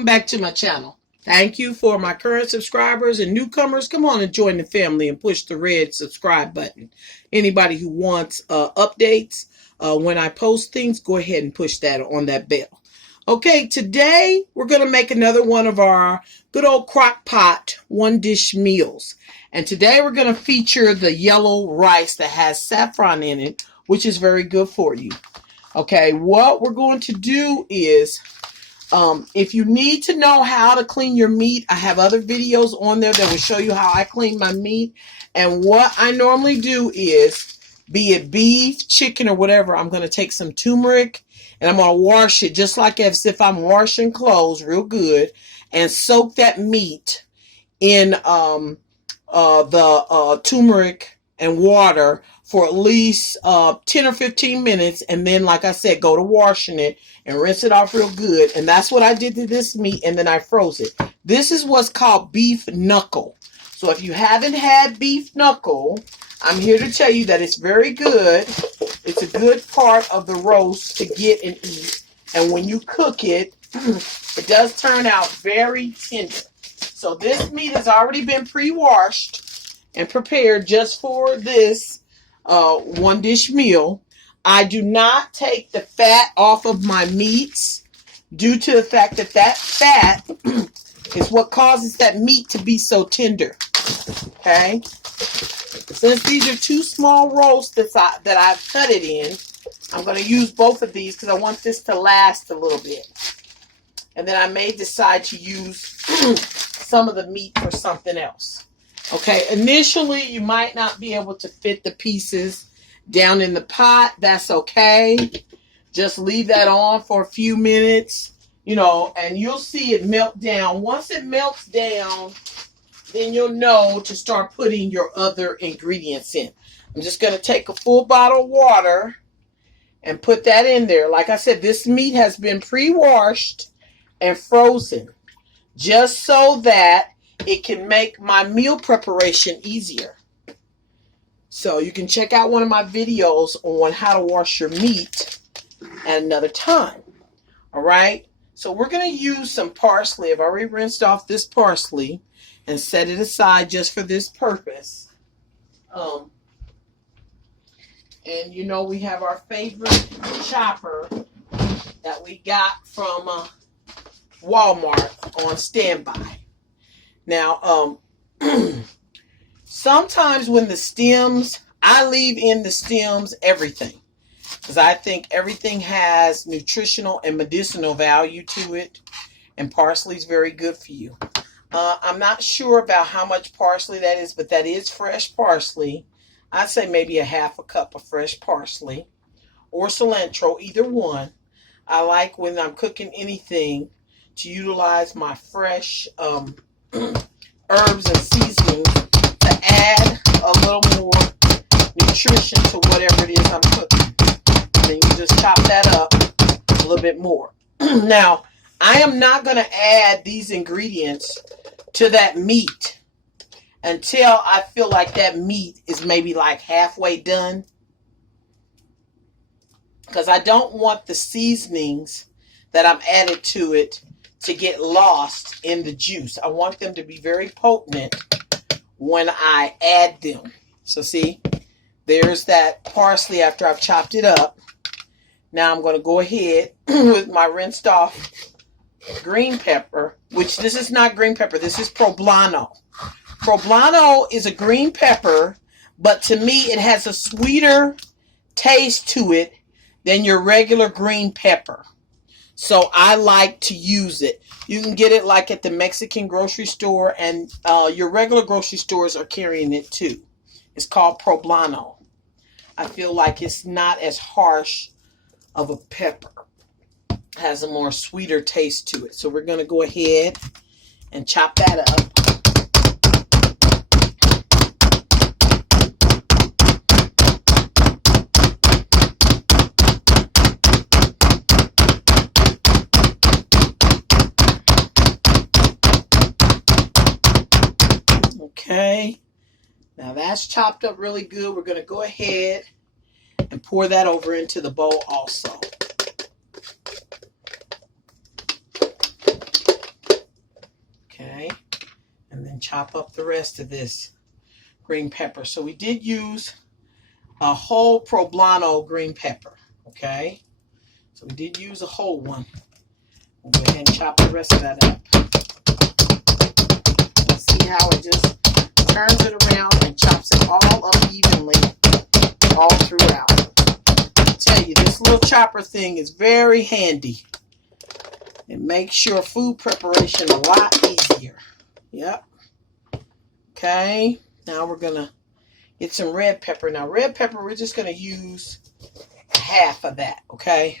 welcome back to my channel. Thank you for my current subscribers and newcomers. Come on and join the family and push the red subscribe button. Anybody who wants updates when I post things, go ahead and push that on that bell. Okay, today we're going to make another one of our good old crock pot one dish meals. And today we're going to feature the yellow rice that has saffron in it, which is very good for you. Okay, what we're going to do is, if you need to know how to clean your meat, I have other videos on there that will show you how I clean my meat. And what I normally do is, be it beef, chicken, or whatever, I'm going to take some turmeric and I'm going to wash it just like as if I'm washing clothes real good, and soak that meat in the turmeric and water for at least 10 or 15 minutes. And then, like I said, go to washing it and rinse it off real good. And that's what I did to this meat, and then I froze it. This is what's called beef knuckle. So if you haven't had beef knuckle, I'm here to tell you that it's very good. It's a good part of the roast to get and eat. And when you cook it, it does turn out very tender. So this meat has already been pre-washed and prepared just for this one dish meal. I do not take the fat off of my meats due to the fact that that fat is what causes that meat to be so tender. Okay? Since these are two small roasts that I've cut it in, I'm going to use both of these because I want this to last a little bit. And then I may decide to use some of the meat for something else. Okay, initially you might not be able to fit the pieces down in the pot. That's okay. Just leave that on for a few minutes, you know, and you'll see it melt down. Once it melts down, then you'll know to start putting your other ingredients in. I'm just going to take a full bottle of water and put that in there. Like I said, this meat has been pre-washed and frozen just so that it can make my meal preparation easier. So you can check out one of my videos on how to wash your meat at another time. All right. So we're going to use some parsley. I've already rinsed off this parsley and set it aside just for this purpose. And you know, we have our favorite chopper that we got from Walmart on standby. Now, sometimes when the stems, I leave in the stems everything, because I think everything has nutritional and medicinal value to it, and parsley is very good for you. I'm not sure about how much parsley that is, but that is fresh parsley. I'd say maybe a half a cup of fresh parsley or cilantro, either one. I like when I'm cooking anything to utilize my fresh herbs and seasonings to add a little more nutrition to whatever it is I'm cooking. Then you just chop that up a little bit more. Now, I am not going to add these ingredients to that meat until I feel like that meat is maybe like halfway done, because I don't want the seasonings that I'm added to it to get lost in the juice. I want them to be very potent when I add them. So see, there's that parsley after I've chopped it up. Now I'm going to go ahead with my rinsed off green pepper, which this is not green pepper. This is poblano. Poblano is a green pepper, but to me it has a sweeter taste to it than your regular green pepper. So I like to use it. You can get it like at the Mexican grocery store, and your regular grocery stores are carrying it too. It's called poblano. I feel like it's not as harsh of a pepper. It has a more sweeter taste to it. So we're going to go ahead and chop that up. Okay, now that's chopped up really good. We're going to go ahead and pour that over into the bowl also. and chop up the rest of this green pepper. So we did use a whole poblano green pepper, okay? So we did use a whole one. We'll go ahead and chop the rest of that up. See how it just turns it around and chops it all up evenly all throughout. I tell you, this little chopper thing is very handy. It makes your food preparation a lot easier. Yep. Okay. Now we're going to get some red pepper. Now red pepper, we're just going to use half of that. Okay.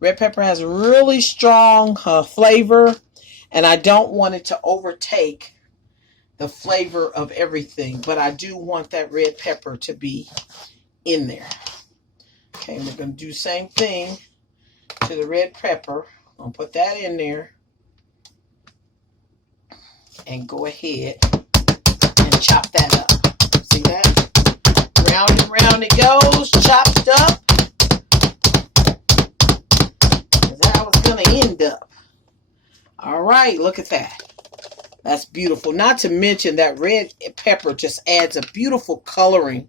Red pepper has a really strong flavor, and I don't want it to overtake the flavor of everything, but I do want that red pepper to be in there. Okay, we're going to do the same thing to the red pepper. I'm going to put that in there and go ahead and chop that up. See that? Round and round it goes, chopped up. That's how it's going to end up. All right, look at that. That's beautiful. Not to mention that red pepper just adds a beautiful coloring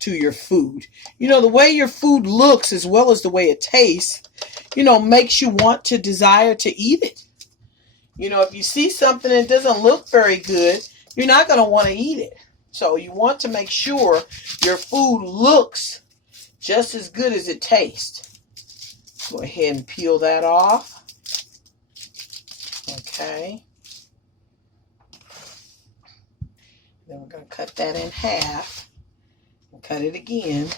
to your food. You know, the way your food looks as well as the way it tastes, you know, makes you want to desire to eat it. You know, if you see something that doesn't look very good, you're not going to want to eat it. So you want to make sure your food looks just as good as it tastes. Go ahead and peel that off. Okay. Then we're going to cut that in half and cut it again.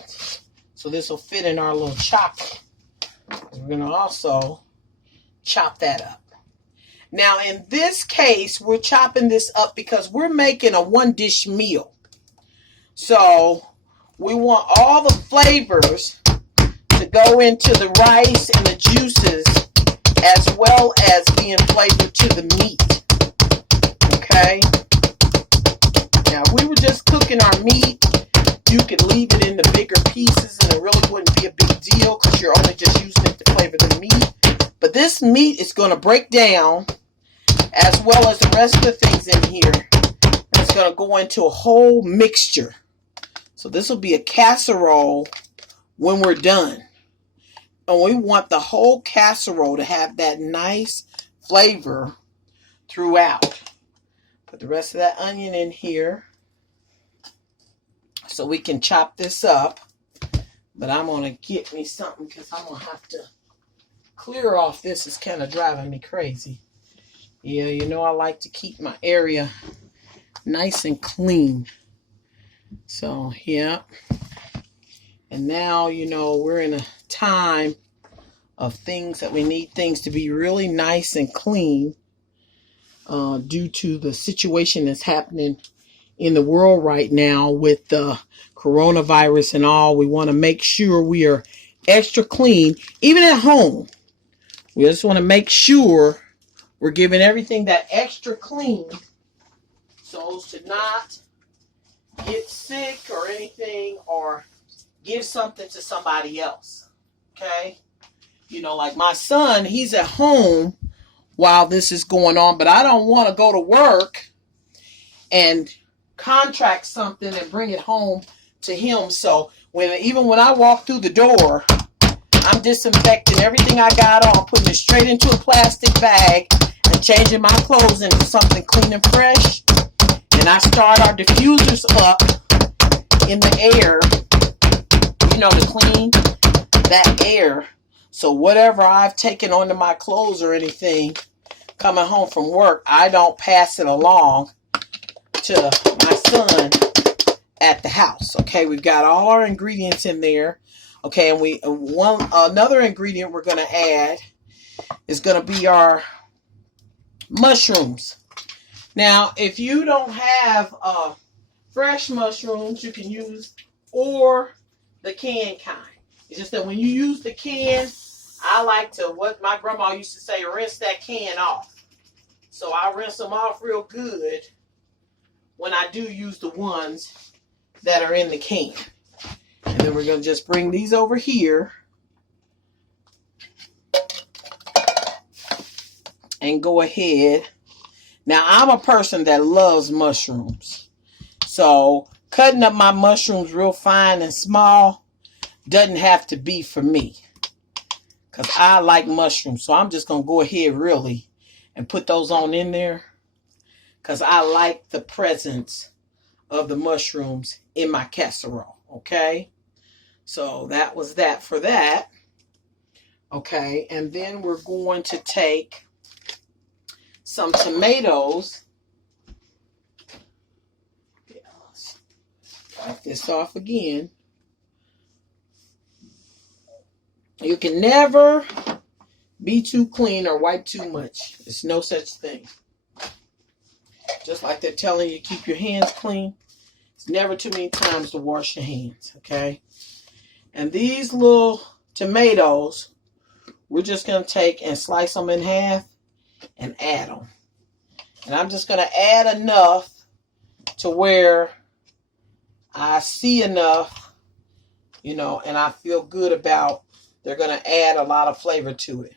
So this will fit in our little chopper. We're going to also chop that up. Now in this case, we're chopping this up because we're making a one-dish meal. So we want all the flavors to go into the rice and the juices as well as being flavored to the meat. Okay? Now, if we were just cooking our meat, you could leave it in the bigger pieces and it really wouldn't be a big deal because you're only just using it to flavor the meat. But this meat is going to break down as well as the rest of the things in here. And it's going to go into a whole mixture. So this will be a casserole when we're done. And we want the whole casserole to have that nice flavor throughout. Put the rest of that onion in here so we can chop this up. But I'm going to get me something because I'm going to have to clear off this. It's kind of driving me crazy. Yeah, you know I like to keep my area nice and clean. So, yeah. And now, you know, we're in a time of things that we need things to be really nice and clean. Due to the situation that's happening in the world right now with the coronavirus and all, we want to make sure we are extra clean, even at home. We just want to make sure we're giving everything that extra clean so as to not get sick or anything or give something to somebody else. Okay? You know, like my son, he's at home while this is going on, but I don't want to go to work and contract something and bring it home to him. So even when I walk through the door, I'm disinfecting everything I got on, putting it straight into a plastic bag and changing my clothes into something clean and fresh. And I start our diffusers up in the air, you know, to clean that air. So whatever I've taken onto my clothes or anything coming home from work, I don't pass it along to my son at the house. Okay, we've got all our ingredients in there. Okay, and another ingredient we're going to add is going to be our mushrooms. Now, if you don't have fresh mushrooms, you can use or the canned kind. It's just that when you use the can, I like to, what my grandma used to say, rinse that can off. So I rinse them off real good when I do use the ones that are in the can. And then we're going to just bring these over here and go ahead Now, I'm a person that loves mushrooms. So, cutting up my mushrooms real fine and small doesn't have to be for me. Because I like mushrooms. So, I'm just going to go ahead really and put those on in there. Because I like the presence of the mushrooms in my casserole. Okay? So, that was that for that. Okay? And then we're going to take some tomatoes. Wipe this off again. You can never be too clean or wipe too much. There's no such thing. Just like they're telling you, keep your hands clean. It's never too many times to wash your hands, okay? And these little tomatoes, we're just going to take and slice them in half and add them. And I'm just going to add enough to where I see enough, you know, and I feel good about they're going to add a lot of flavor to it.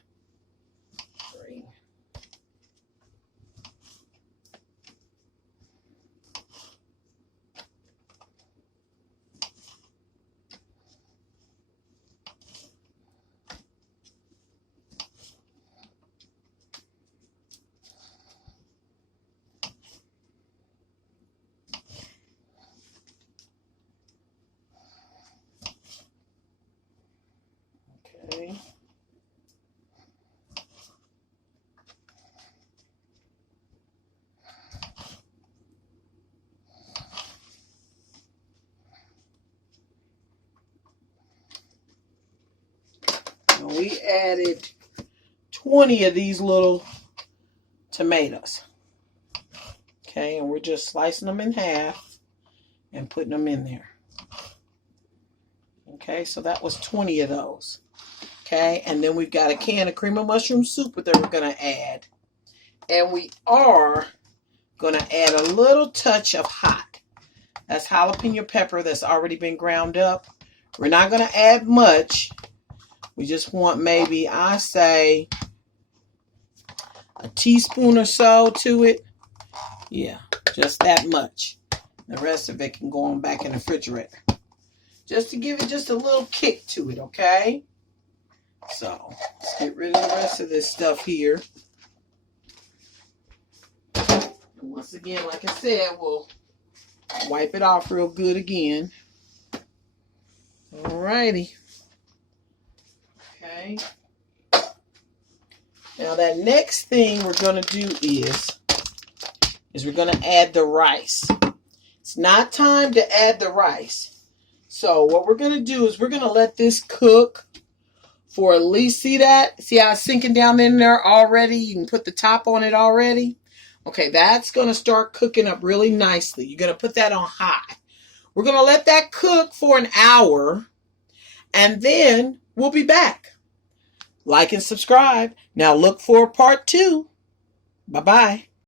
Okay. And we added 20 of these little tomatoes. Okay, and we're just slicing them in half and putting them in there. Okay, so that was 20 of those. Okay, and then we've got a can of cream of mushroom soup that we're going to add. And we are going to add a little touch of hot. That's jalapeno pepper that's already been ground up. We're not going to add much. We just want maybe, I say, a teaspoon or so to it. Yeah, just that much. The rest of it can go on back in the refrigerator. Just to give it just a little kick to it, okay? So, let's get rid of the rest of this stuff here. And once again, like I said, we'll wipe it off real good again. Alrighty. Okay. Now, that next thing we're going to do is we're going to add the rice. It's not time to add the rice. So what we're going to do is we're going to let this cook for at least, see that? See how it's sinking down in there already? You can put the top on it already. Okay, that's going to start cooking up really nicely. You're going to put that on high. We're going to let that cook for an hour, and then we'll be back. Like and subscribe. Now look for part 2. Bye-bye.